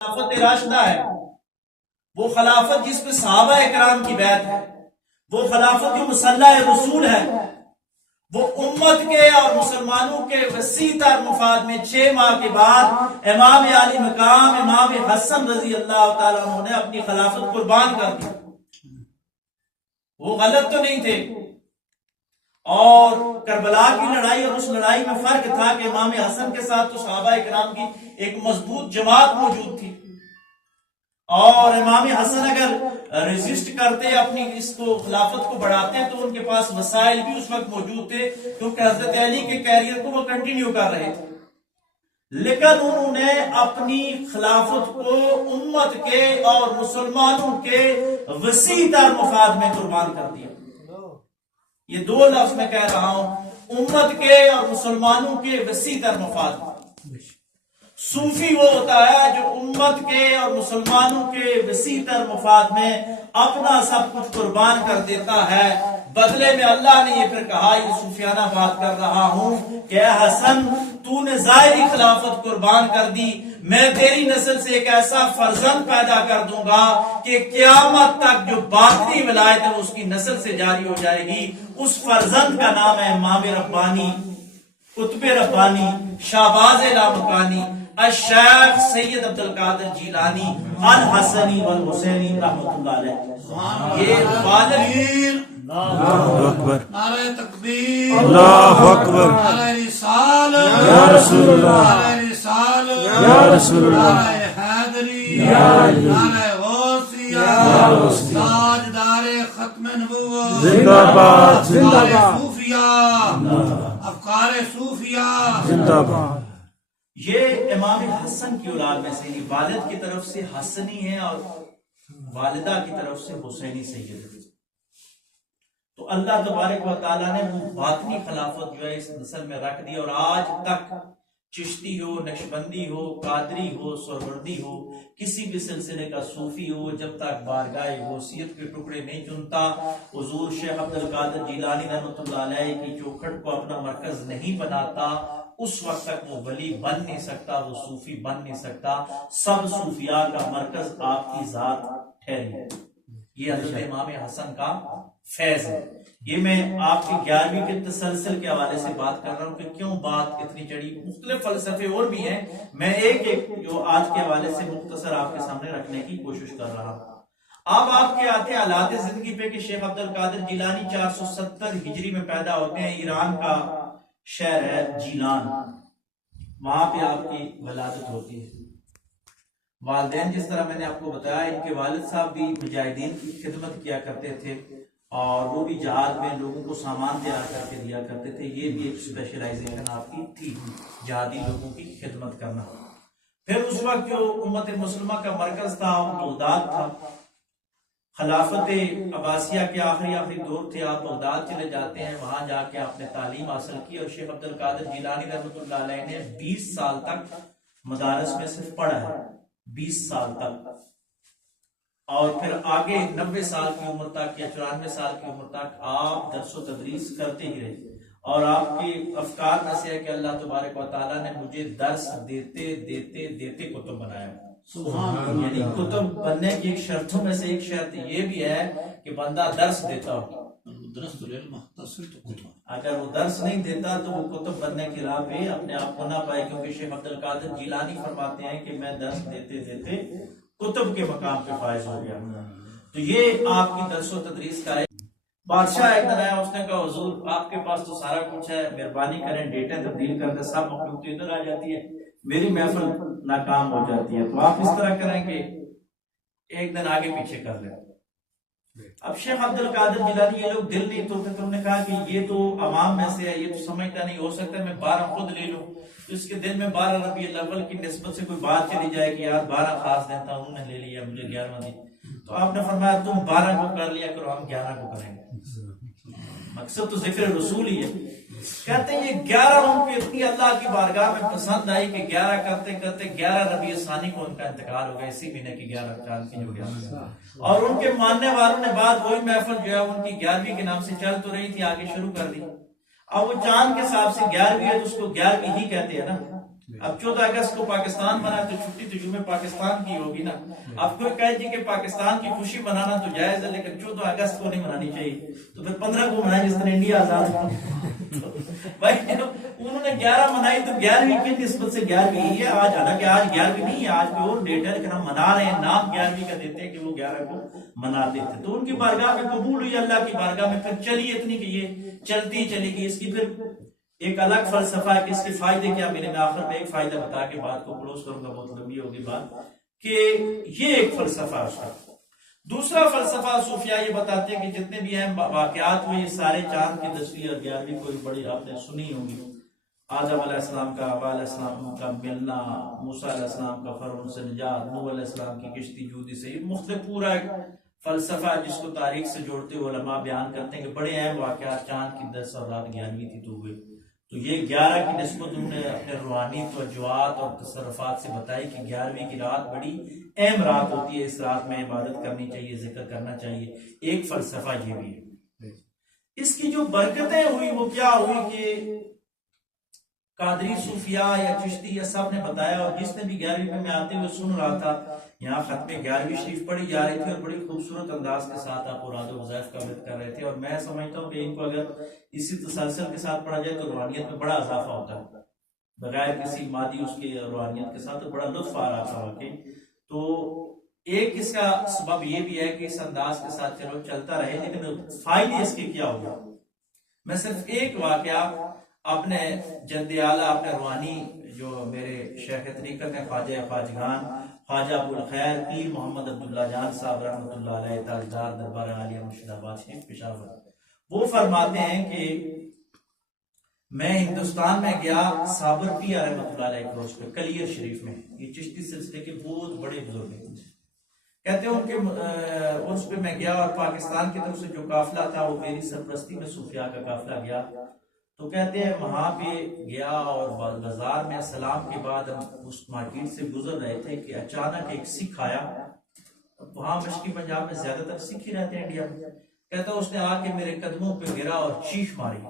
خلافت راشدہ ہے، وہ خلافت جس پہ صحابہ اکرام کی بیعت ہے، وہ خلافت جو مسلح رسول ہے، وہ امت کے اور مسلمانوں کے وسیع تر مفاد میں 6 ماہ کے بعد امام عالی مقام امام حسن رضی اللہ تعالیٰ عنہ نے اپنی خلافت قربان کر دی۔ وہ غلط تو نہیں تھے، اور کربلا کی لڑائی اور اس لڑائی میں فرق تھا کہ امام حسن کے ساتھ تو صحابہ اکرام کی ایک مضبوط جماعت موجود تھی، اور امام حسن اگر ریزسٹ کرتے اپنی اس کو خلافت کو بڑھاتے تو ان کے پاس وسائل بھی اس وقت موجود تھے، کیونکہ حضرت علی کے کیریئر کو وہ کنٹینیو کر رہے تھے، لیکن انہوں نے اپنی خلافت کو امت کے اور مسلمانوں کے وسیع تر مفاد میں قربان کر دیا۔ یہ 2 لفظ میں کہہ رہا ہوں، امت کے اور مسلمانوں کے وسیع تر مفاد۔ صوفی وہ ہوتا ہے جو امت کے اور مسلمانوں کے وسیع تر مفاد میں اپنا سب کچھ قربان کر دیتا ہے۔ بدلے میں اللہ نے یہ پھر کہا، یہ صوفیانہ بات کر رہا ہوں کہ اے حسن، تو نے ظاہری خلافت قربان کر دی، میں تیری نسل سے ایک ایسا فرزند پیدا کر دوں گا کہ قیامت تک جو باطنی ولایت ہے اس کی نسل سے جاری ہو جائے گی۔ اس فرزند کا نام ہے امام ربانی، قطب ربانی، شہباز لامکانی، الشیخ سید عبد القادر جیلانی الحسنی والحسینی رحمۃ اللہ علیہ۔ یہ والد اللہ اکبر، نعرہ تکبیر، اللہ اکبر، نعرہ رسالت یا رسول اللہ، نعرہ رسالت یا رسول اللہ، نعرہ حیدری، یا علی، نعرہ غوثیہ، یا غوثیہ، تاجدار ختم نبوت، زندہ باد، زندہ افکار باد، صوفیہ، افکار صوفیہ، زندہ باد۔ یہ امام حسن کی اولاد میں سے، والد کی طرف سے حسنی ہے اور والدہ کی طرف سے حسینی سید ہے۔ تو اللہ تبارک و تعالیٰ نے وہ باطنی خلافت جو ہے اس نسل میں رکھ دی، اور آج تک چشتی ہو، نقشبندی ہو، قادری ہو، سہروردی ہو، کسی بھی سلسلے کا صوفی ہو، جب تک بارگاہ غوثیت کے ٹکڑے نہیں چنتا، حضور شیخ عبد القادر جیلانی رحمۃ اللہ علیہ کی چوکھٹ کو اپنا مرکز نہیں بناتا، اس وقت تک وہ ولی بن نہیں سکتا، وہ صوفی بن نہیں سکتا۔ سب صوفیاء کا مرکز آپ کی ذات ٹھہری ہے۔ یہ حضرت امام حسن کا فیض ہے۔ یہ میں آپ کی 11ویں کے تسلسل کے حوالے سے بات کر رہا ہوں کہ کیوں بات اتنی چڑھی۔ مختلف فلسفے اور بھی ہیں، میں ایک جو آج کے حوالے سے مختصر آپ کے سامنے رکھنے کی کوشش کر رہا ہوں۔ اب آپ کے آتے حالات زندگی پہ کہ شیخ عبد القادر جیلانی 470 ہجری میں پیدا ہوتے ہیں، ایران کا شہر ہے جیلان، وہاں پہ آپ کی ولادت ہوتی ہے۔ والدین جس طرح میں نے آپ کو بتایا، ان کے والد صاحب بھی مجاہدین کی خدمت کیا کرتے تھے، اور وہ بھی جہاد میں لوگوں کو سامان تیار کر کے دیا کرتے تھے۔ یہ بھی ایک اسپیشلائزیشن آپ کی تھی، جہادی لوگوں کی خدمت کرنا۔ پھر اس وقت جو امت مسلمہ کا مرکز تھا وہ بغداد تھا۔ خلافت عباسیہ کے آخری دور تھے، آپ بغداد چلے جاتے ہیں، وہاں جا کے آپ نے تعلیم حاصل کی، اور شیخ عبد القادر جیلانی رحمۃ اللہ علیہ نے 20 سال تک مدارس میں صرف پڑھا ہے، 20 سال تک، اور پھر آگے 90 سال کی عمر تک یا 94 سال کی عمر تک آپ درس و تدریس کرتے ہی رہے۔ اور آپ کے افکار میں سے ہے کہ اللہ تبارک و تعالیٰ نے مجھے درس دیتے دیتے دیتے کتب بنایا، یعنی کتب بننے کی ایک شرطوں میں سے ایک شرط یہ بھی ہے کہ بندہ درس دیتا ہو۔ اگر وہ درس نہیں دیتا تو وہ کتب بننے کی راہ پہ اپنے آپ کو نہ پائے، کیونکہ شیخ عبد القادر جیلانی فرماتے ہیں کہ میں درس دیتے دیتے کتب کے مقام پہ فائز ہو گیا۔ تو یہ آپ کی درس و تدریس کا ہے۔ بادشاہ ایک دن آیا، اس نے کہا حضور آپ کے پاس تو سارا کچھ ہے، مہربانی کریں ڈیٹیں تبدیل کر دیں، سب مخلوق تو ادھر آ جاتی ہے، میری محفل ناکام ہو جاتی ہے، تو آپ اس طرح کریں کہ ایک دن آگے پیچھے کر لیں۔ اب شیخ عبد القادر جیلانی یہ لوگ دل نہیں توڑتے، تو انہوں نے کہا کہ یہ تو عوام میں سے ہے، یہ تو سمجھتا نہیں، ہو سکتا ہے میں 12 خود لے لوں، تو اس کے دل میں 12 ربیع الاول کی نسبت سے کوئی بات چلی جائے کہ یار 12 خاص دیتا ہوں، انہوں نے لے لیا، مجھے 11واں دی۔ تو آپ نے فرمایا تم 12 کو کر لیا کرو، ہم 11 کو کریں گے۔ مقصد تو ذکر رسول ہی ہے۔ کہتے ہیں یہ 11 ان کو اتنی اللہ کی بارگاہ میں پسند آئی کہ 11 کرتے کرتے 11 ربیع ثانی کو ان کا انتقال ہو گیا، اسی مہینے کی 11 چال کی جو 11، اور ان کے ماننے والوں نے بعد وہی محفل جو ہے ان کی 11ویں کے نام سے چل تو رہی تھی، آگے شروع کر دی۔ اب وہ چاند کے حساب سے 11ویں ہے تو اس کو 11ویں ہی کہتے ہیں نا، اب 14 اگست کو پاکستان بنا تو چھٹی تو جمعے پاکستان کی ہوگی نا. اب کوئی کہے جی کہ پاکستان کی خوشی منانا تو جائز ہے لیکن 14 اگست کو نہیں منانی چاہیے, تو پھر 15 کو منائیں جس طرح انڈیا آزاد ہو. بھائی انہوں نے 11 منائی تو 11ویں کی نسبت سے 11ویں ہی ہے آج, حالانکہ آج 11ویں نہیں ہے, آج کوئی اور ڈیٹ ہے لیکن ہم منا رہے ہیں, نام 11ویں کا دیتے ہیں کہ وہ 11 کو مناتے تھے. تو ان کی بارگاہ میں قبول ہوئی, اللہ کی بارگاہ میں پھر چلی اتنی کہ یہ چلتی چلے گی. اس کی پھر ایک الگ فلسفہ ہے کہ اس کے فائدے کیا ملیں گے. آخر میں ایک فائدہ بتا کے بات کو کلوز کروں گا, بہت لمبی ہوگی بات, کہ یہ ایک فلسفہ اس کا. دوسرا فلسفہ صوفیاء یہ بتاتے ہیں کہ جتنے بھی اہم واقعات ہوئے یہ سارے چاند کی 10ویں اور 11ویں کوئی بڑی آپ نے سنی ہوگی. آدم علیہ السلام کا حوا علیہ السلام کا ملنا, موسیٰ علیہ السلام کا فرعون سے نجات, نوح علیہ السلام کی کشتی جودی سے, یہ مختلف پورا ایک فلسفہ جس کو تاریخ سے جوڑتے ہوئے علماء بیان کرتے ہیں کہ بڑے اہم واقعات چاند کی 10 اور رات 11ویں تھی تو ہوئے. تو یہ 11 کی نسبت انہوں نے اپنے روحانی توجہات اور تصرفات سے بتائی کہ 11ویں کی رات بڑی اہم رات ہوتی ہے, اس رات میں عبادت کرنی چاہیے, ذکر کرنا چاہیے. ایک فلسفہ یہ بھی ہے. اس کی جو برکتیں ہوئی وہ کیا ہوئی کہ قادری صوفیاء یا چشتی یا سب نے بتایا, اور جس نے بھی 11ویں میں آتے ہوئے سن رہا تھا, یہاں ختم 11ویں شریف پڑھی جا رہی تھی اور بڑی خوبصورت انداز کے ساتھ آپ اوراد و وظائف کا ورد کر رہے تھے. اور میں سمجھتا ہوں کہ ان کو اگر اسی تسلسل کے ساتھ پڑھا جائے تو روحانیت میں بڑا اضافہ ہوتا ہے, بغیر کسی مادی اس کی روحانیت کے ساتھ بڑا لطف آ رہا تھا واقعی. تو ایک اس کا سبب یہ بھی ہے کہ اس انداز کے ساتھ چلو چلتا رہے, لیکن فائدے اس کے کیا ہوگا. میں صرف ایک واقعہ اپنے جد اعلیٰ, اپنے روحانی جو میرے شیخ طریقت ہیں خواجہ خواجگان خواجہ ابوالخیر پیر محمد عبداللہ جان صاحب رحمۃ اللہ علیہ, تاجدار دربار عالیہ مرشد آباد شریف پشاور, وہ فرماتے ہیں کہ میں ہندوستان میں گیا صابر پیر رحمۃ اللہ علیہ کے اس پہ کلیر شریف میں, یہ چشتی سلسلے کے بہت بڑے بزرگ ہیں. کہتے ہیں ان کے اس پہ میں گیا اور پاکستان کی طرف سے جو قافلہ تھا وہ میری سرپرستی میں صوفیاء کا قافلہ گیا. تو کہتے ہیں وہاں پہ گیا اور بازار میں سلام کے بعد ہم اس مارکیٹ سے گزر رہے تھے کہ اچانک ایک سکھ آیا. وہاں مشرقی پنجاب میں زیادہ تر سکھ ہی رہتے ہیں انڈیا میں. کہتا ہے اس نے آ کے میرے قدموں پہ گرا اور چیخ ماری,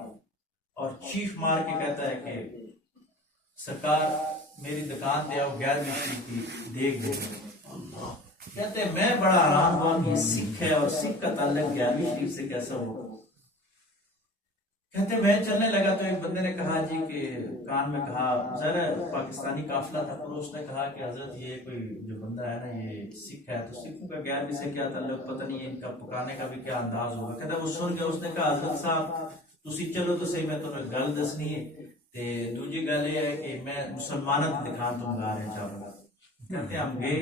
اور چیخ مار کے کہتا ہے کہ سرکار میری دکان پہ آؤ 11ویں شریف کی دیکھ دے. کہتے ہیں میں بڑا حیران ہوا کہ سکھ ہے اور سکھ کا تعلق 11ویں شریف سے کیسا ہوا. کہتے میں چلنے لگا تو ایک بندے نے کہا جی کہ کان میں کہا, ذرا پاکستانی قافلہ تھا, پھر اس نے کہا کہ حضرت یہ کوئی جو بندہ ہے نا یہ سکھ ہے, تو سکھوں کا 11ویں سے کیا تعلق, پتہ نہیں ان کا پکانے کا بھی کیا انداز ہوگا. کہتا وہ سن گیا, اس نے کہا حضرت صاحب تسی چلو تو صحیح, میں تمہیں گل دسنی ہے, تے دوجی گل یہ ہے کہ میں مسلمانوں کی دکان تو منگا رہے چاہوں. کہتے ہم گئے,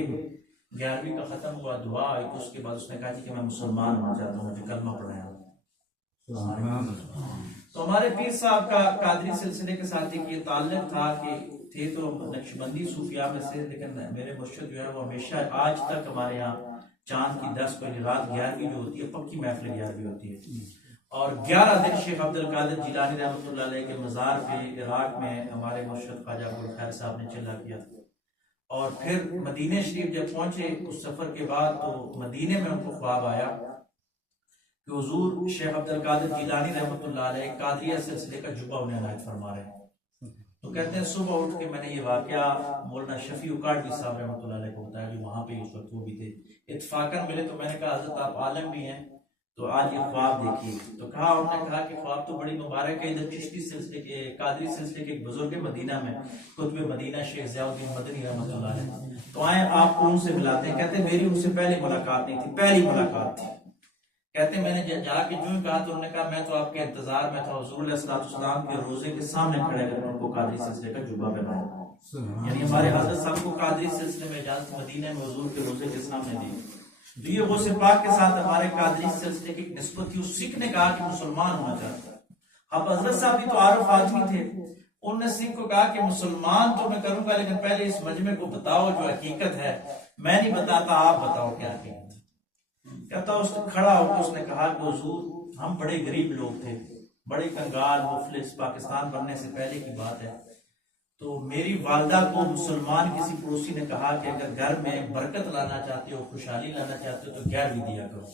11ویں کا ختم ہوا, دعا آئی, تو اس کے بعد اس نے کہا کہ میں مسلمان ہونا چاہتا ہوں, مجھے کلمہ پڑھایا. تو ہمارے پیر صاحب کا قادری سلسلے کے ساتھ ایک یہ تعلق تھا کہ تھے تو نقشبندی صوفیاء میں سے, لیکن میرے مرشد جو ہے وہ ہمیشہ آج تک ہمارے یہاں چاند کی 10 کو رات 11ویں جو ہوتی ہے پکی محفل 11ویں ہوتی ہے. اور 11 دن شیخ عبد القادر جیلانی رحمۃ اللہ علیہ کے مزار پہ عراق میں ہمارے مرشد خواجہ ابوالخیر صاحب نے چلا کیا تھا. اور پھر مدینہ شریف جب پہنچے اس سفر کے بعد, تو مدینے میں ان کو خواب آیا کہ حضور شیخ عبد القادر جیلانی رحمۃ اللہ علیہ قادریہ سلسلے کا جبہ انہیں عنایت فرما رہے ہیں. تو کہتے ہیں صبح اٹھ کے میں نے یہ واقعہ مولانا شفیع اکاڑوی صاحب رحمۃ اللہ علیہ کو بتایا, جو وہاں پہ اس وقت وہ بھی تھے. اتفاقاً ملے تو میں نے کہا حضرت آپ عالم بھی ہیں تو آج یہ خواب دیکھیے. تو کہا انہوں نے کہا کہ خواب تو بڑی مبارک ہے, ادھر چشتی سلسلے کے قادری سلسلے کے ایک بزرگ مدینہ میں قطب مدینہ شیخ ضیاء الدین مدنی رحمۃ اللہ علیہ, تو آئیں آپ کو ان سے ملاتے ہیں. کہتے ہیں میری ان سے پہلی ملاقات نہیں تھی, پہلی ملاقات تھی. کہتے ہیں میں نے جا کے جو ہی کہا تو انہوں نے کہا میں تو آپ کے انتظار میں تھا, حضور علیہ السلام کے روزے کے سامنے کھڑے کر ان کو قادری سلسلے کا جبہ پہنایا. یعنی ہمارے حضرت صاحب کو قادری سلسلے میں اجازت مدینہ میں حضور کے روزے کے سامنے دی. تو یہ غوث پاک کے ساتھ ہمارے قادری سلسلے کی نسبت تھی. اس سکھ نے کہا کہ مسلمان ہونا چاہتا ہے. اب حضرت صاحب بھی تو عارف آدمی تھے, انہوں نے سکھ کو کہا کہ مسلمان تو میں کروں گا, لیکن پہلے اس مجمع کو بتاؤ جو حقیقت ہے, میں نہیں بتاتا, آپ بتاؤ کیا حقیقت. کہتا اس نے کھڑا ہو کے اس نے کہا کہ حضور ہم بڑے غریب لوگ تھے, بڑے کنگال مفلس, پاکستان بننے سے پہلے کی بات ہے. تو میری والدہ کو مسلمان کسی پڑوسی نے کہا کہ اگر گھر میں برکت لانا چاہتے ہو, خوشحالی لانا چاہتے ہو تو 11ویں دیا کرو.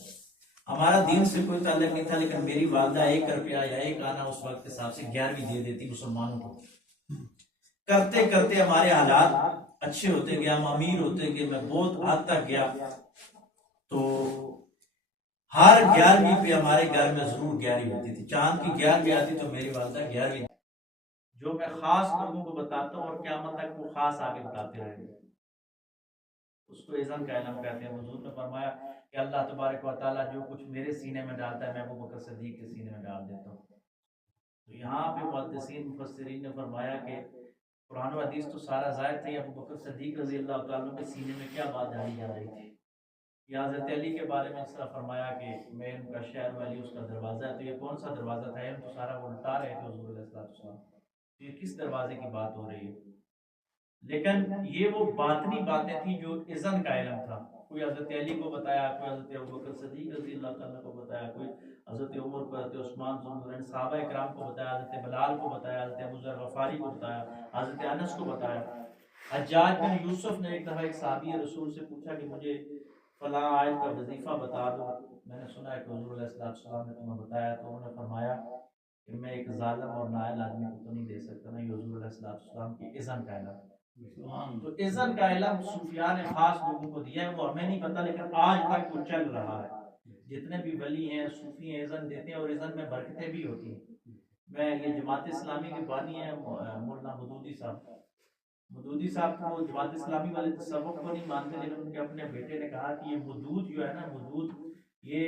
ہمارا دین سے کوئی تعلق نہیں تھا, لیکن میری والدہ 1 روپیہ یا 1 آنا اس وقت کے حساب سے 11ویں دے دیتی مسلمانوں کو. کرتے کرتے ہمارے حالات اچھے ہوتے گئے، ہم امیر ہوتے گئے، میں بہت حد تک گیا تو ہر 11ویں پہ ہمارے گھر میں ضرور 11ویں ہوتی تھی، چاند کی 11ویں آتی تو میری والدہ 11ویں، جو میں خاص لوگوں کو بتاتا ہوں اور قیامت تک وہ خاص آگے بتاتے رہیں گے، اس کو اذن کا علم کہتے ہیں۔ حضور نے فرمایا کہ اللہ تبارک و تعالیٰ جو کچھ میرے سینے میں ڈالتا ہے میں ابو بکر صدیق کے سینے میں ڈال دیتا ہوں۔ تو یہاں پہ محدثین مفسرین نے فرمایا کہ قرآن و حدیث تو سارا ظاہر تھا، ابو بکر صدیق رضی اللہ تعالیٰ کے سینے میں کیا بات ڈالی جا رہی تھی۔ یا حضرت علی کے بارے میں اس طرح فرمایا کہ میں ان کا شہر والی اس کا دروازہ ہے، تو یہ کون سا دروازہ تھا؟ ان تو سارا وہ الٹا رہے تھے حضور علیہ السلام، تو یہ کس دروازے کی بات ہو رہی ہے؟ لیکن یہ وہ باطنی باتیں تھیں جو اذن کا علم تھا، کوئی حضرت علی کو بتایا، کوئی حضرت ابوبکر صدیق رضی اللہ تعالیٰ کو بتایا، کوئی حضرت عمر کو، حضرت عثمان ذوالنورین صحابہ اکرام کو بتایا، حضرت بلال کو بتایا، حضرت ابو ذر غفاری کو بتایا، حضرت انس کو بتایا۔ حجاج بن یوسف نے ایک دفعہ ایک صحابی رسول سے پوچھا کہ مجھے فلاں آیت کا وظیفہ بتا دو، میں نے سنا ہے کہ حضور علیہ السلام نے تمہیں بتایا، تو انہوں نے فرمایا کہ میں ایک ظالم اور نائل آدمی کو تو نہیں دے سکتا نا، یہ حضور علیہ السلام کی اذن کا علم۔ تو اذن کا علم صوفیاء نے خاص لوگوں کو دیا ہے، وہ ہمیں نہیں پتا لیکن آج تک وہ چل رہا ہے۔ جتنے بھی ولی ہیں صوفی ہیں اذن دیتے ہیں، اور اذن میں برکتیں بھی ہوتی ہیں۔ میں یہ جماعت اسلامی کے بانی ہیں مولانا مودودی صاحب، مودودی صاحب کو جماعت اسلامی والے تصوف کو نہیں مانتے، لیکن ان کے اپنے بیٹے نے کہا کہ یہ مودود جو ہے نا، مودود یہ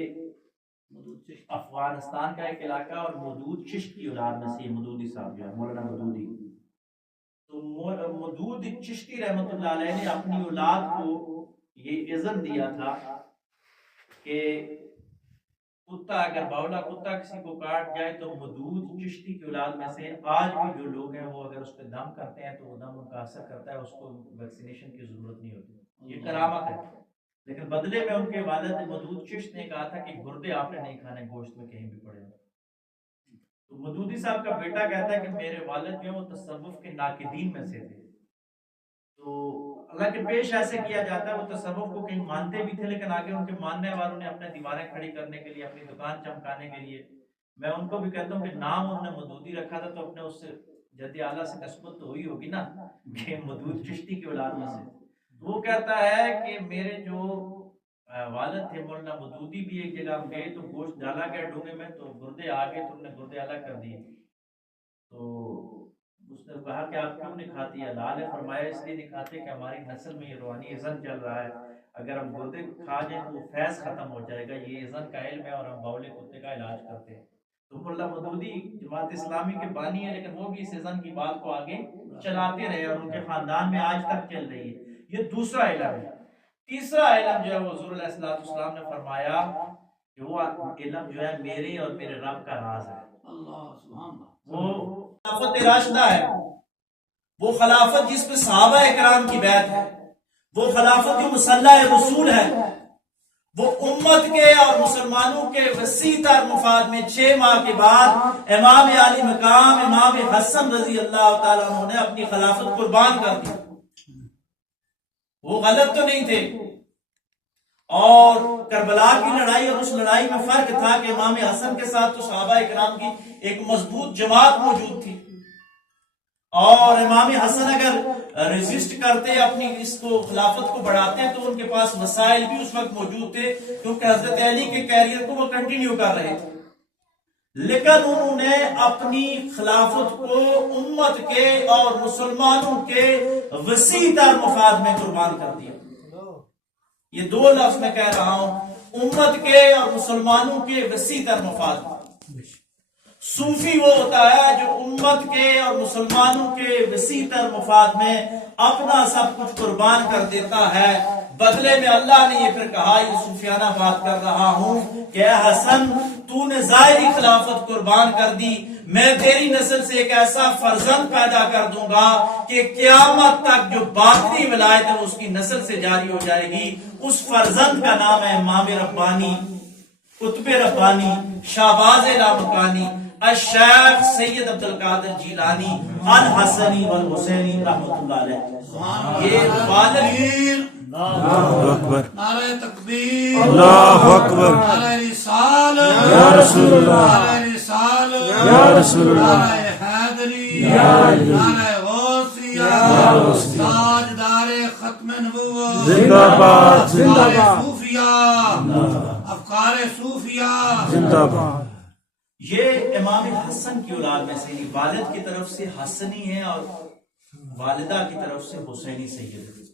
افغانستان کا ایک علاقہ، اور مودود چشت کی اولاد میں سے مودودی صاحب جو ہے مولانا مودودی، تو مودود چشتی رحمۃ اللہ علیہ نے اپنی اولاد کو یہ اذن دیا تھا کہ کتا اگر باولا کتا کسی کو کاٹ جائے تو مودود چشتی کی اولاد میں سے آج بھی جو لوگ ہیں وہ اگر اس پہ دم کرتے ہیں تو وہ دم ان کا اثر کرتا ہے، اس کو ویکسینیشن کی ضرورت نہیں ہوتی، یہ کرامت ہے۔ لیکن بدلے میں ان کے والد مودود چشت نے کہا تھا کہ گردے آپ نے نہیں کھانے گوشت میں کہیں بھی پڑے۔ تو مودودی صاحب کا بیٹا کہتا ہے کہ میرے والد جو ہیں وہ تصوف کے ناقدین میں سے تھے، تو اللہ کے پیش ایسے کیا جاتا ہے، وہ تصوف کو کہیں مانتے بھی تھے لیکن آگے ان کے ماننے والوں نے اپنے دیواریں کھڑی کرنے کے لیے، اپنی دکان چمکانے کے لیے، میں ان کو بھی کہتا ہوں کہ نام انہوں نے مودودی رکھا تھا تو اپنے اس سے جد اعلیٰ سے نسبت تو ہوئی ہوگی نا کہ مودود چشتی کی اولاد میں سے۔ وہ کہتا ہے کہ میرے جو والد تھے مولانا مودودی بھی ایک جگہ ہم گئے تو گوشت ڈالا گیا ڈونگے میں تو گردے آ گئے، تو انہوں نے گردے الگ کر دیے، تو اس نے کہا کہ آپ کیوں نہیں کھاتی؟ حلال ہے؟ فرمایا اس لیے نہیں کھاتے کہ ہماری نسل میں یہ روحانی اذن چل رہا ہے، اگر ہم گردے کھا جائیں تو وہ فیض ختم ہو جائے گا، یہ اذن کا علم ہے اور ہم باولے کتے کا علاج کرتے ہیں۔ تو مولانا مودودی جماعت اسلامی کے بانی ہے لیکن وہ بھی اس اذن کی بات کو آگے چلاتے رہے اور ان کے خاندان میں آج تک چل رہی ہے۔ یہ دوسرا علم ہے۔ تیسرا علم جو ہے وہ حضور علیہ السلام نے فرمایا کہ وہ علم جو ہے میرے اور میرے رب کا راز ہے، وہ خلافت راشدہ ہے، وہ خلافت جس پہ صحابہ اکرام کی بیعت ہے، وہ خلافت جو مسلح رسول ہے، وہ امت کے اور مسلمانوں کے وسیع تر مفاد میں 6 ماہ کے بعد امام علی مقام امام حسن رضی اللہ تعالیٰ عنہ نے اپنی خلافت قربان کر دی۔ وہ غلط تو نہیں تھے، اور کربلا کی لڑائی اور اس لڑائی میں فرق تھا کہ امام حسن کے ساتھ تو صحابہ اکرام کی ایک مضبوط جماعت موجود تھی، اور امام حسن اگر ریزسٹ کرتے اپنی اس کو خلافت کو بڑھاتے تو ان کے پاس وسائل بھی اس وقت موجود تھے کیونکہ حضرت علی کے کیریئر کو وہ کنٹینیو کر رہے تھے، لیکن انہوں نے اپنی خلافت کو امت کے اور مسلمانوں کے وسیع تر مفاد میں قربان کر دیا۔ یہ 2 لفظ میں کہہ رہا ہوں، امت کے اور مسلمانوں کے وسیع تر مفاد۔ صوفی وہ ہوتا ہے جو امت کے اور مسلمانوں کے وسیع تر مفاد میں اپنا سب کچھ قربان کر دیتا ہے، بدلے میں اللہ نے یہ پھر کہا، یہ صوفیانہ بات کر رہا ہوں کہ اے حسن تو نے ظاہری خلافت قربان کر دی، میں تیری نسل سے ایک ایسا فرزند پیدا کر دوں گا کہ قیامت تک جو باطنی ولایت ہے اس کی نسل سے جاری ہو جائے گی۔ اس فرزند کا نام ہے امام ربانی، قطب ربانی، شہباز لامکانی، الشیخ سید عبدالقادر جیلانی الحسنی والحسینی رحمۃ اللہ علیہ۔ یہ والد اللہ اکبر، نعرہ تکبیر، اللہ اکبر، نعرہ رسالت یا رسول اللہ، نعرہ رسالت یا رسول اللہ، نعرہ حیدری، یا علی، نعرہ غوثی، تاجدار ختم نبوت زندہ باد زندہ باد صوفیہ افکار صوفیہ زندہ باد. یہ امام حسن کی اولاد میں سے نہیں، والد کی طرف سے حسنی ہے اور والدہ کی طرف سے حسینی سید ہے.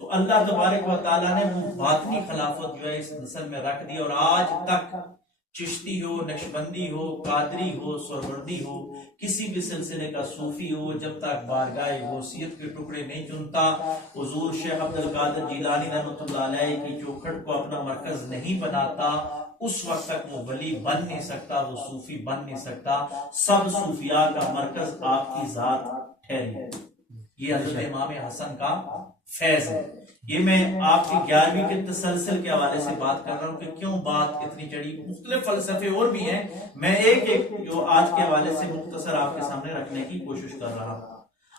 تو اللہ تبارک و تعالیٰ نے وہ باطنی خلافت جو ہے اس نسل میں رکھ دی، اور آج تک چشتی ہو، نقشبندی ہو، قادری ہو، سہروردی ہو، کسی بھی سلسلے کا صوفی ہو، جب تک بارگاہ غوثیت کے ٹکڑے نہیں چنتا، حضور شیخ عبد القادر جیلانی رحمۃ اللہ علیہ کی چوکھٹ کو اپنا مرکز نہیں بناتا، اس وقت تک وہ ولی بن نہیں سکتا، وہ صوفی بن نہیں سکتا. سب صوفیاء کا مرکز آپ کی ذات ٹھہری ہے. یہ حضرت امام حسن کا فیض ہے. یہ میں آپ کی 11ویں کے تسلسل کے حوالے سے بات کر رہا ہوں کہ کیوں بات اتنی چڑھی. مختلف فلسفے اور بھی ہیں، میں ایک جو آج کے حوالے سے مختصر آپ کے سامنے رکھنے کی کوشش کر رہا ہوں.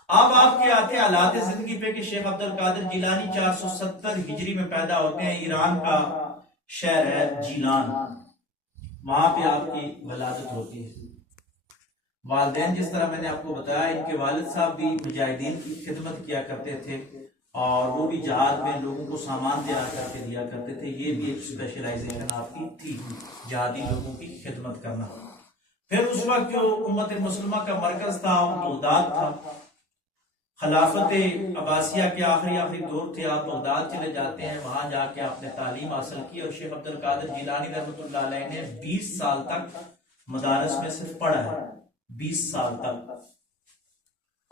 اب آپ کے آتے حالات زندگی پہ کہ شیخ عبد القادر جیلانی 470 ہجری میں پیدا ہوتے ہیں. ایران کا شہر ہے جیلان، وہاں پہ آپ کی ولادت ہوتی ہے. والدین جس طرح میں نے آپ کو بتایا، ان کے والد صاحب بھی مجاہدین کی خدمت کیا کرتے تھے، اور وہ بھی جہاد میں لوگوں کو سامان تیار کر کے دیا کرتے تھے. یہ بھی ایک اسپیشلائزیشن آپ کی تھی، جہادی لوگوں کی خدمت کرنا. پھر اس وقت جو امت مسلمہ کا مرکز تھا وہ بغداد تھا. خلافت عباسیہ کے آخری دور تھے. آپ بغداد چلے جاتے ہیں، وہاں جا کے آپ نے تعلیم حاصل کی، اور شیخ عبد القادر جیلانی رحمۃ اللہ علیہ نے 20 سال تک مدارس میں صرف پڑھا ہے، 20 سال تک.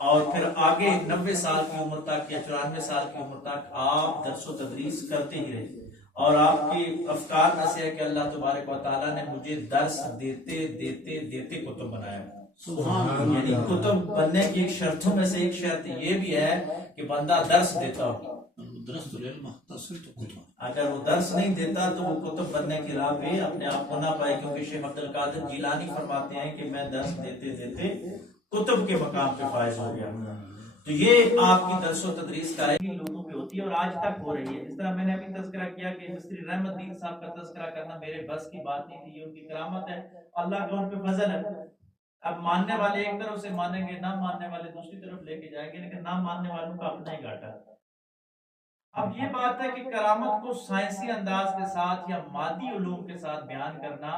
اور پھر آگے 90 سال کی عمر تک یا 94 سال کی عمر تک آپ درس و تدریس کرتے ہی رہے. اور آپ کے افکار میں سے ہے کہ اللہ تبارک و تعالیٰ نے مجھے درس دیتے دیتے دیتے کتب بنایا. یعنی کتب بننے کی ایک شرطوں میں سے ایک شرط یہ بھی ہے کہ بندہ درس دیتا ہو. اگر وہ درس نہیں دیتا تو وہ کتب بننے کی راہ پہ اپنے آپ کو نہ پائے، کیونکہ شیخ عبد القادر جیلانی فرماتے ہیں کہ میں درس دیتے دیتے کتب کے مقام پہ فائز ہو گیا. تو یہ آپ کی درس و تدریس کا لوگوں پہ ہوتی ہے اور آج تک ہو رہی ہے. جس طرح میں نے ابھی تذکرہ کیا کہ مستری رحمت دین صاحب کا تذکرہ کرنا میرے بس کی بات نہیں تھی، یہ ان کی کرامت ہے، اللہ کا ان پہ فضل ہے. اب ماننے والے ایک طرف سے مانیں گے، نہ ماننے والے دوسری طرف لے کے جائیں گے، لیکن نہ ماننے والوں کا اپنا ہی گھاٹا. اب یہ بات ہے کہ کرامت کو سائنسی انداز کے ساتھ یا مادی علوم کے ساتھ بیان کرنا،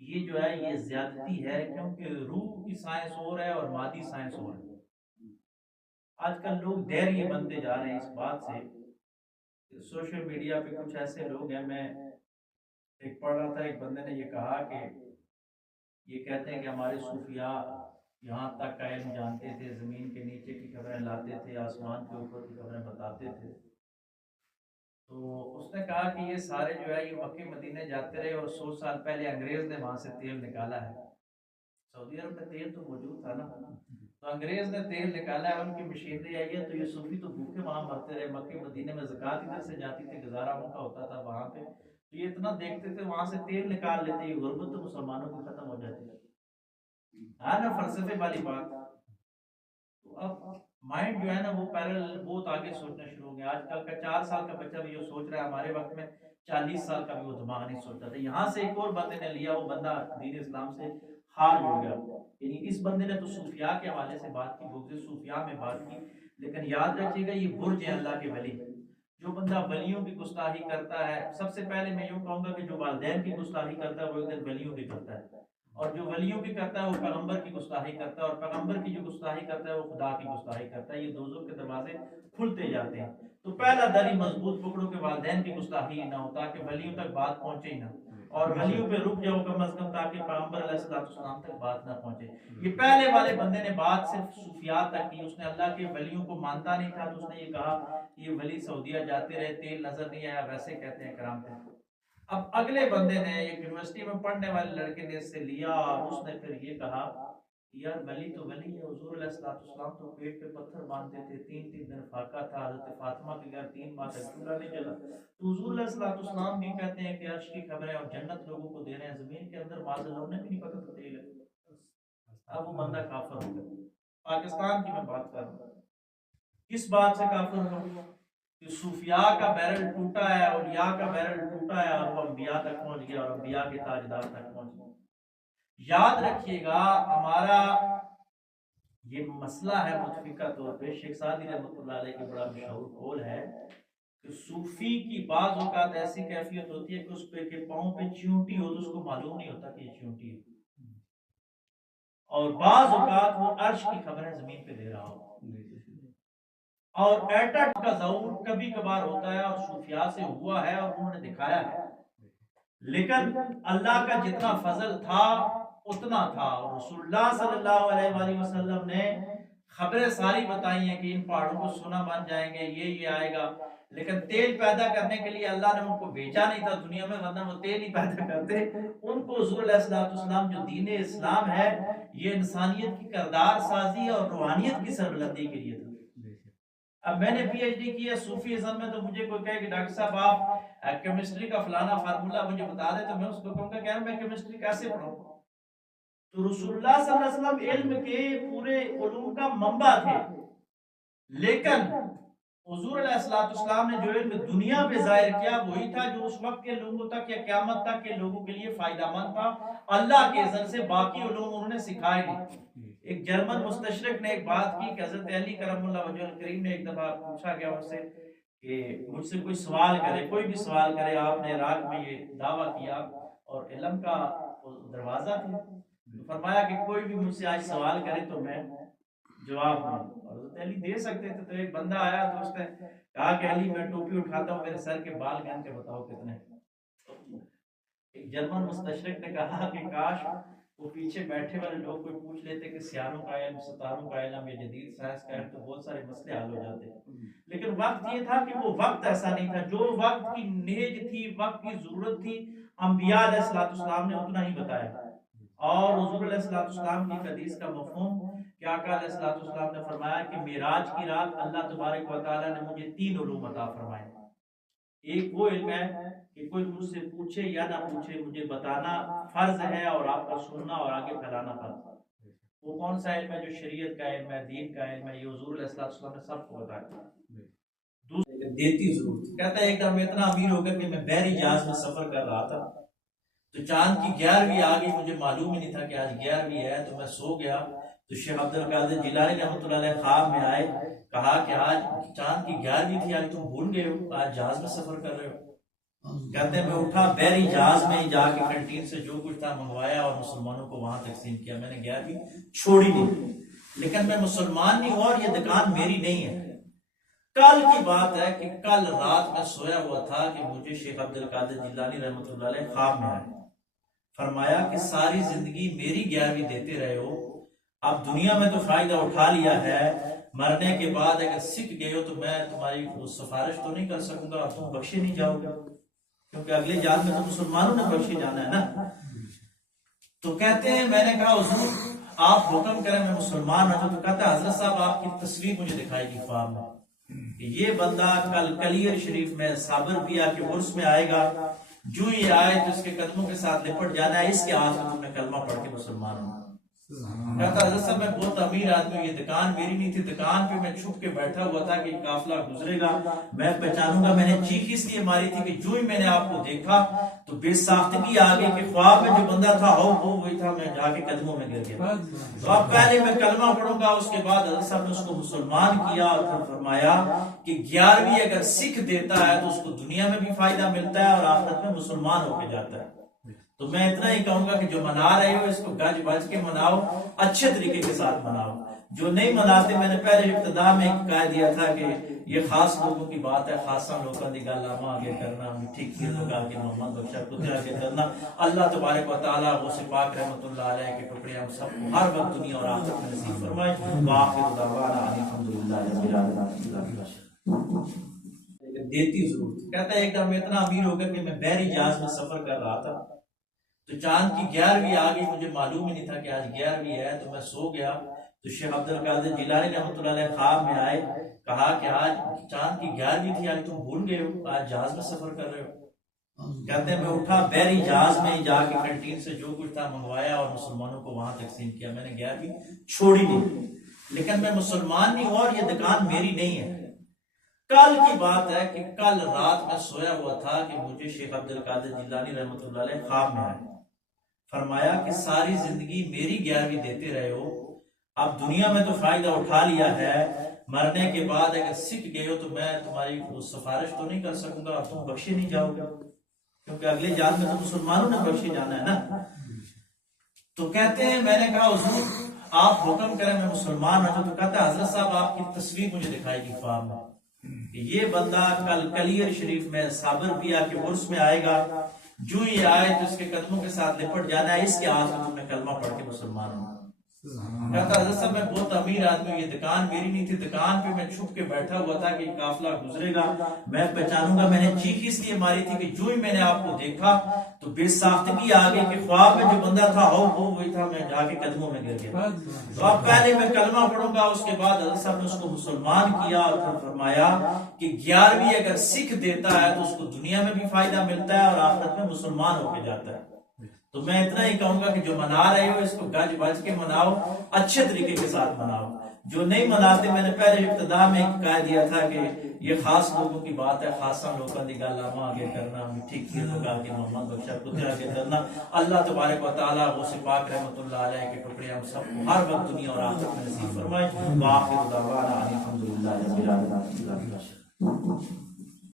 یہ جو ہے یہ زیادتی ہے، کیونکہ روح کی سائنس اور ہے اور مادی سائنس اور ہے. آج کل لوگ دہریے بنتے جا رہے ہیں اس بات سے. سوشل میڈیا پہ کچھ ایسے لوگ ہیں، میں ایک پڑھ رہا تھا، ایک بندے نے یہ کہا کہ یہ کہتے ہیں کہ ہمارے صوفیاء یہاں تک کا علم جانتے تھے، زمین کے نیچے کی خبریں لاتے تھے، آسمان کے اوپر کی خبریں بتاتے تھے. تو اس نے کہا کہ یہ سارے جو ہے یہ مکے مدینے جاتے رہے، اور 100 سال پہلے انگریز نے وہاں سے تیل نکالا ہے. سعودی عرب میں تیل تو موجود تھا نا، تو انگریز نے تیل نکالا ہے، ان کی مشینری آئی ہے، تو یہ صوفی تو بھوکے وہاں مرتے رہے. مکے مدینے میں زکوٰۃ ادھر سے جاتی تھی، گزارا ان کا ہوتا تھا وہاں پہ، تو یہ اتنا دیکھتے تھے وہاں سے تیل نکال لیتے، یہ غربت تو مسلمانوں کی ختم ہو جاتی ہے. ہاں نا، فلسفے والی بات. تو اب مائنڈ جو ہے نا وہ پیرل بہت آگے سوچنا شروع ہو گیا. آج کل کا 4 سال کا بچہ بھی جو سوچ رہا ہے، ہمارے وقت میں 40 سال کا بھی وہ دماغ نہیں سوچتا تھا. یہاں سے ایک اور بندے نے لیا، وہ بندہ دین اسلام سے ہار ہو گیا. یعنی اس بندے نے تو صوفیاء کے حوالے سے بات کی، بغض صوفیاء میں بات کی، لیکن یاد رکھیے گا یہ برج ہے اللہ کے ولی. جو بندہ ولیوں کی گستاخی کرتا ہے، سب سے پہلے میں یوں کہوں گا کہ جو والدین کی گستاخی کرتا ہے وہ ایک دن ولیوں کی کرتا ہے، اور جو ولیوں کی کرتا ہے وہ پیغمبر کی گستاخی کرتا ہے، اور پیغمبر کی جو گستاخی کرتا ہے وہ خدا کی گستاخی کرتا ہے. یہ دوزخ کے دروازے کھلتے جاتے ہیں. تو پہلا دری مضبوط پکڑو کہ والدین کی گستاخی نہ ہو، تاکہ ولیوں تک بات پہنچے ہی نہ، اور ولیوں پہ رک جاؤ کم از کم، تاکہ پیغمبر علیہ السلام تک بات نہ پہنچے. یہ پہلے والے بندے نے بات صرف صوفیاء تک کی، اس نے اللہ کے ولیوں کو مانتا نہیں تھا، تو اس نے یہ کہا یہ ولی سعودیہ جاتے رہے، تیل نظر نہیں آیا، ویسے کہتے ہیں کرام تھے. اب اگلے بندے نے، ایک یونیورسٹی میں پڑھنے والے لڑکے نے اس سے لیا، اور اس نے پھر یہ کہا یار ولی تو ولی ہے. حضور علیہ السلام تو پیٹ پہ پتھر باندھتے تھے، 3 دن فاقہ تھا، حضرت فاطمہ کے گھر 3 ماہ تک چولہا نہیں جلا. تو حضور علیہ السلام بھی کہتے ہیں کہ عرش کی خبریں اور جنت لوگوں کو دے رہے ہیں، زمین کے اندر معاذ اللہ انہیں بھی نہیں پتا تھا تیل ہے. اب وہ بندہ کافر ہو گیا. پاکستان کی میں بات کر رہا ہوں. کس بات سے کافر ہو؟ کہ صوفیاء کا بیرل ٹوٹا ہے، اولیاء کا بیرل ٹوٹا ہے، اور وہ انبیاء تک پہنچ گیا، اور انبیاء کے تاجدار تک پہنچ گیا. یاد رکھیے گا، ہمارا یہ مسئلہ ہے متفقہ طور پہ شیخ سعدی رحمۃ اللہ علیہ کی بڑا مشہور قول ہے کہ صوفی کی بعض اوقات ایسی کیفیت ہوتی ہے کہ اس پہ کہ پاؤں پہ چیونٹی ہو تو اس کو معلوم نہیں ہوتا کہ یہ چیونٹی ہے، اور بعض اوقات وہ عرش کی خبریں زمین پہ دے رہا ہو، اور ایٹٹ کا ظہور کبھی کبھار ہوتا ہے اور صوفیاء سے ہوا ہے اور انہوں نے دکھایا ہے، لیکن اللہ کا جتنا فضل تھا اتنا تھا، اور رسول اللہ صلی اللہ علیہ وآلہ وسلم نے خبریں ساری بتائی ہیں کہ ان پہاڑوں کو سونا بن جائیں گے، یہ آئے گا، لیکن تیل پیدا کرنے کے لیے اللہ نے ان کو بھیجا نہیں تھا دنیا میں، ورنہ وہ تیل ہی پیدا کرتے۔ ان کو حضور علیہ السلام جو دین اسلام ہے یہ انسانیت کی کردار سازی اور روحانیت کی سربلندی کے لیے تھا۔ اب میں نے پی ایچ ڈی کی ہے صوفی ازم میں، تو مجھے کوئی کہے کہ ڈاکٹر صاحب آپ کیمسٹری کا فلانا فارمولا مجھے بتا دیں، تو میں اس کو کہوں گا کہ میں کیمسٹری کیسے پڑھوں؟ تو رسول اللہ صلی اللہ علیہ وسلم علم کے پورے علوم کا منبع تھے، لیکن حضور علیہ السلام نے جو علم دنیا پہ ظاہر کیا وہی تھا جو اس وقت کے لوگوں تک یا قیامت تک کے لوگوں کے لیے فائدہ مند تھا۔ اللہ کے اذن سے باقی علوم انہوں نے سکھائے نہیں۔ ایک جرمن مستشرق نے ایک بات کی کہ حضرت علی کرم اللہ وجہ الکریم نے ایک دفعہ پوچھا گیا ان سے کہ مجھ سے کوئی سوال کرے، کوئی بھی سوال کرے، آپ نے عراق میں یہ دعویٰ کیا اور علم کا دروازہ تھا، فرمایا کہ کوئی بھی مجھ سے آج سوال کرے تو میں جواب دوں۔ حضرت علی دے سکتے تھے، تو ایک بندہ آیا تو اس نے کہا کہ علی میں ٹوپی اٹھاتا ہوں، میرے سر کے بال گن کے بتاؤ کتنے۔ ایک جرمن مستشرق نے کہا کہ کاش وہ پیچھے بیٹھے والے لوگ کوئی پوچھ لیتے کہ سیاروں کا علم، ستاروں کا علم یا جدید سائنس کا علم، تو بہت سارے مسئلے حل ہو جاتے، لیکن وقت یہ تھا کہ وہ وقت ایسا نہیں تھا، جو وقت کی نیج تھی، وقت کی ضرورت تھی، انبیاء علیہ السلام نے اتنا ہی بتایا، اور حضور علیہ السلام کی حدیث کا مفہوم کہ آقا علیہ السلام نے فرمایا کہ معراج کی رات اللہ تبارک و تعالیٰ نے مجھے 3 علوم عطا فرمائے۔ ایک وہ علم ہے کہ کوئی مجھ سے پوچھے یا نہ پوچھے مجھے بتانا فرض ہے، اور آپ کا سننا اور آگے پھیلانا فرض ہے۔ وہ کون سا علم ہے؟ جو شریعت کا علم ہے، دین کا علم ہے، یہ حضور علیہ السلام نے سب کو بتایا۔ دوسرے دیتی ضرور تھی۔ کہتا ہے ایک دم میں اتنا امیر ہو گیا کہ میں بحری جہاز میں سفر کر رہا تھا، تو چاند کی 11ویں آ گئی، مجھے معلوم ہی نہیں تھا کہ آج 11ویں ہے، تو میں سو گیا، تو شیخ عبد القادر جیلانی رحمۃ اللہ علیہ خواب میں آئے، کہا کہ آج چاند کی 11ویں تھی، آج تم بھول گئے ہو، آج جہاز میں سفر کر رہے ہو۔ کہتے ہیں میں اٹھا، بحری جہاز میں جا کے کینٹین سے جو کچھ تھا منگوایا اور مسلمانوں کو وہاں تقسیم کیا، میں نے 11ویں چھوڑی نہیں، لیکن میں مسلمان نہیں ہوں اور یہ دکان میری نہیں ہے۔ کل کی بات ہے کہ کل رات میں سویا ہوا تھا کہ مجھے شیخ عبد القادر جیلانی رحمۃ اللہ علیہ خواب میں آئے، فرمایا کہ ساری زندگی میری 11ویں دیتے رہے ہو، اب دنیا میں تو فائدہ اٹھا لیا ہے، مرنے کے بعد اگر سکھ گئے ہو تو میں تمہاری سفارش تو نہیں کر سکوں گا اور تم بخشے نہیں جاؤ گے، کیونکہ اگلے جہاز میں تو مسلمانوں نے بخشے جانا ہے نا۔ تو کہتے ہیں میں نے کہا حضور آپ حکم کریں میں مسلمان ہوں، تو کہتا ہے حضرت صاحب آپ کی تصویر مجھے دکھائی دی خواب میں کہ یہ بندہ کل کلیر شریف میں صابر پیا کے عرس میں آئے گا، جو ہی آئے تو اس کے قدموں کے ساتھ لپٹ جانا ہے، اس کے ہاتھ میں تم نے کلمہ پڑھ کے مسلمان ہوں۔ کہتا حضرت صاحب میں بہت امیر آدمی ہوں، یہ دکان میری نہیں تھی، دکان پہ میں چھپ کے بیٹھا ہوا تھا کہ قافلہ گزرے گا میں پہچانوں گا، میں نے چیخ اس لیے ماری تھی کہ جو ہی میں نے آپ کو دیکھا تو بے ساختگی آ گئی کہ خواب میں جو بندہ تھا وہی تھا، میں جا کے قدموں میں گر گیا۔ تو اب پہلے میں کلمہ پڑھوں گا، اس کے بعد حضرت صاحب نے اس کو مسلمان کیا اور پھر فرمایا کہ 11ویں اگر سکھ دیتا ہے تو اس کو دنیا میں بھی فائدہ ملتا ہے اور آخرت میں مسلمان ہو کے جاتا ہے۔ تو میں اتنا ہی کہوں گا کہ جو منا رہے ہو اس کو گج بج کے مناؤ، اچھے طریقے کے ساتھ مناؤ، جو نہیں مناتے میں نے پہلے ابتدا میں کہہ دیا تھا کہ یہ خاص لوگوں کی بات ہے، خاصا لوگوں کی گل آما آگے کرنا، مٹھی کھیر لگا کے محمد بخشا کتے آگے کرنا۔ اللہ تبارک و تعالیٰ غوث پاک رحمۃ اللہ علیہ کے ٹکڑے ہم سب کو ہر وقت دنیا اور آخرت میں نصیب فرمائے۔ وآخر دعوانا الحمدللہ رب العالمین۔ دیتی ضرور تھی۔ کہتا ہے ایک دم میں اتنا امیر ہو گیا کہ میں بحری جہاز میں سفر کر رہا تھا، تو چاند کی 11ویں آ گئی، مجھے معلوم ہی نہیں تھا کہ آج 11ویں ہے، تو میں سو گیا، تو شیخ عبد القادر جیلانی رحمۃ اللہ علیہ خواب میں آئے، کہا کہ آج چاند کی 11ویں تھی، آج تم بھول گئے ہو، آج جہاز میں سفر کر رہے ہو۔ کہتے ہیں میں اٹھا، بحری جہاز میں جا کے کینٹین سے جو کچھ تھا منگوایا اور مسلمانوں کو وہاں تقسیم کیا، میں نے 11ویں چھوڑی نہیں، لیکن میں مسلمان نہیں ہوں اور یہ دکان میری نہیں ہے۔ کل کی بات ہے کہ کل رات میں سویا ہوا تھا کہ مجھے شیخ عبد القادر جیلانی رحمۃ اللہ علیہ خواب میں آئے، فرمایا کہ ساری زندگی میری 11ویں دیتے رہے ہو، اب دنیا میں تو فائدہ اٹھا لیا ہے، مرنے کے بعد اگر سکھ گئے ہو تو میں تمہاری سفارش تو نہیں کر سکوں گا اور تم بخشے نہیں جاؤ گے، کیونکہ اگلے جان میں تو مسلمانوں نے بخشے جانا ہے نا۔ تو کہتے ہیں میں نے کہا حضور آپ حکم کریں میں مسلمان ہوں تو کہتا ہے حضرت صاحب آپ کی تصویر مجھے دکھائی دی خواب میں کہ یہ بندہ کل کلیر شریف میں صابر پیا کے عرس میں آئے گا، جو یہ آئے تو اس کے قدموں کے ساتھ لپٹ جانا ہے، اس کے ہاتھ میں تم نے کلمہ پڑھ کے مسلمان ہوں۔ کہتا حضرت صاحب میں بہت امیر آدمی ہوں، یہ دکان میری نہیں تھی، دکان پہ میں چھپ کے بیٹھا ہوا تھا کہ یہ قافلہ گزرے گا میں پہچانوں گا، میں نے چیخ اس لیے ماری تھی کہ جو ہی میں نے آپ کو دیکھا تو بے ساختگی آ گئی کہ خواب میں جو بندہ تھا وہی تھا، میں جا کے قدموں میں گر گیا۔ تو اب پہلے میں کلمہ پڑھوں گا، اس کے بعد حضرت صاحب نے اس کو مسلمان کیا اور پھر فرمایا کہ 11ویں اگر سکھ دیتا ہے تو اس کو دنیا میں بھی فائدہ ملتا ہے اور آخرت میں مسلمان ہو کے جاتا ہے۔ تو میں اتنا ہی کہوں گا کہ جو منا رہے ہو اس کو گج بج کے مناؤ، اچھے طریقے کے ساتھ مناؤ، جو نہیں مناتے میں نے پہلے ابتدا میں ایک کہہ دیا تھا کہ یہ خاص لوگوں کی بات ہے، خاصا لوگوں کی گل آگے کرنا، مٹھی کھیر پکا کے محمد بخشا کتے آگے کرنا۔ اللہ تبارک و تعالیٰ غوث پاک رحمۃ اللہ علیہ کے ٹکڑے ہم سب کو ہر وقت دنیا اور آخرت میں نصیب فرمائے۔ وآخر دعوانا ان الحمد للہ رب العالمین۔